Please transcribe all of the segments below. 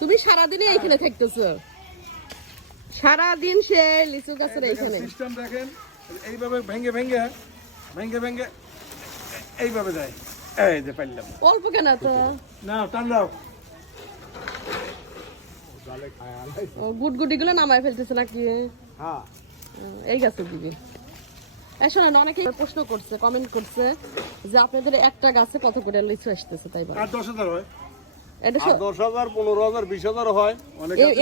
তুমি সারাদিনে এইখানে থাকতেছো, সারাদিন সে লিচু গাছের এইখানে সিস্টেম দেখেন, এইভাবে ভেঙে ভেঙে ভেঙে ভেঙে এইভাবে যায়। এই যে পাইলাম অল্প কেন তো, না টান দাও। গুটগুটি গুলো নামায় ফেলতেছে নাকি? হ্যাঁ এই গাছে দিবি। শোনেন, অনেকেই প্রশ্ন করছে, কমেন্ট করছে যে আপনাদের একটা গাছে কত করে লিচু আসতেছে, তাই বলে 8-10,000 হয়। এটা 10,000, 15,000, 20,000 হয়।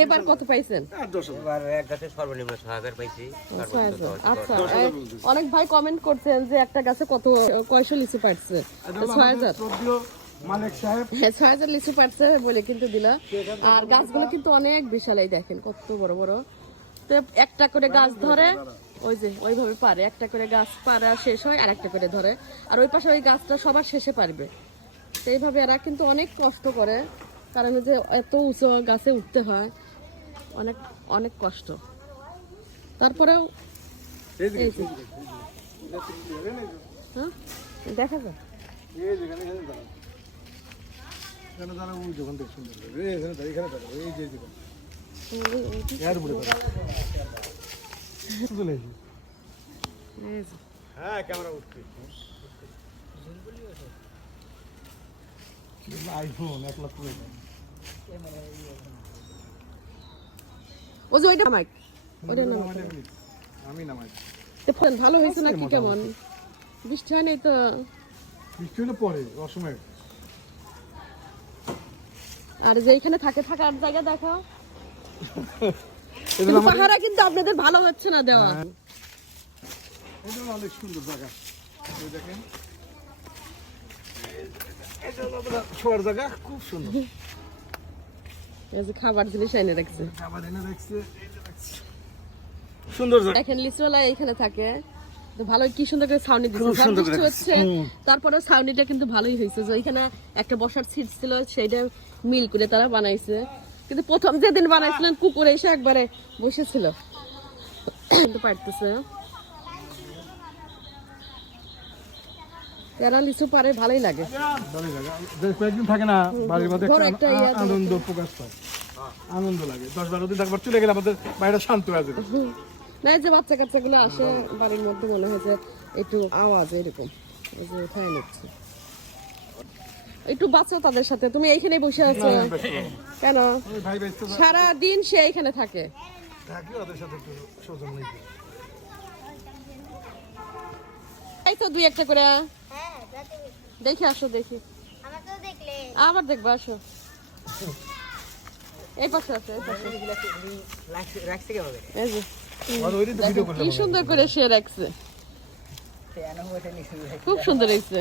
এবার কত পাইছেন? 8-10,000। এবার এক গাছে সর্বনিম্ন 6,000 পাইছি। আচ্ছা, অনেক ভাই কমেন্ট করছেন যে একটা গাছে কত কয়শো লিচু পাচ্ছে। 6,000 মালিক সাহেব 6,000 লিচু পাচ্ছে বলে কিন্তু দিল। আর গাছগুলো কিন্তু অনেক বিশাল, এই দেখেন কত বড় বড়। তো একটা করে গাছ ধরে ওই যে ওইভাবে পারে, একটা করে গাছ পারা শেষ হয় আর একটা করে ধরে, আর ওই পাশে ওই গাছটা সবার শেষে পারবে। তো এইভাবে এরা কিন্তু অনেক কষ্ট করে, কারণ যে এত উঁচু গাছে উঠতে হয়, অনেক অনেক কষ্ট। তারপরেও এই যে, হ্যাঁ দেখা যায় হ্যাঁ ক্যামেরা উঠছে। আইফোন 1 লাখ করে ওই যে ওইটা মাইক, ওইটা না আমি নামাই। ভালো হয়েছে নাকি? কেমন বৃষ্টি হয় নাই তো? বৃষ্টি হলে পরে অসময়। আর যে এখানে থাকে, থাকার জায়গা দেখো, পাহারা কিন্তু আপনাদের ভালো হচ্ছে না দেওয়া। এটা অনেক সুন্দর জায়গা, দেখেন শোয়ার জায়গা খুব সুন্দর। এই যে খাবার জিনিস এনে রাখছে, খাবার এনে রাখছে সুন্দর জায়গা। দেখেন লিচুওয়ালা এখানে থাকে তো ভালোই, কি সুন্দর করে ছাউনি দিচ্ছে, বৃষ্টি হচ্ছে তারপরে ছাউনিটা কিন্তু ভালোই হয়েছে। যে এখানে একটা বসার সিট ছিল, সেইটা মিল করে তারা বানাইছে, কিন্তু প্রথম যেদিন বানাইছিলেন কুকুরে এসে একবারে বসেছিল, কিন্তু পারতেছে। এরা লিচু পারে ভালোই লাগে, কয়েকদিন থাকে না বাড়ির মধ্যে, আনন্দ প্রকাশ পায়, আনন্দ লাগে। 10-12 দিন একবার চলে গেলে আমাদের বাইরে শান্ত হয়ে যাবে। না যে বাচ্চা কাচ্চা গুলো আসে বাড়ির মধ্যে, মনে হয় যে একটু আওয়াজ এরকম, এই যে উঠায় নিচ্ছে, একটু বাচ্চা তাদের সাথে। তুমি এইখানে বসে আছো কেন? সারা দিন সে এখানে থাকে, এই তো 2-1টা করে দেখে আসো, দেখি আবার দেখবো, আসো এই পাশে আছে, এই পাশে। এই যে কি সুন্দর করে সে রাখছে, খুব সুন্দর হয়েছে।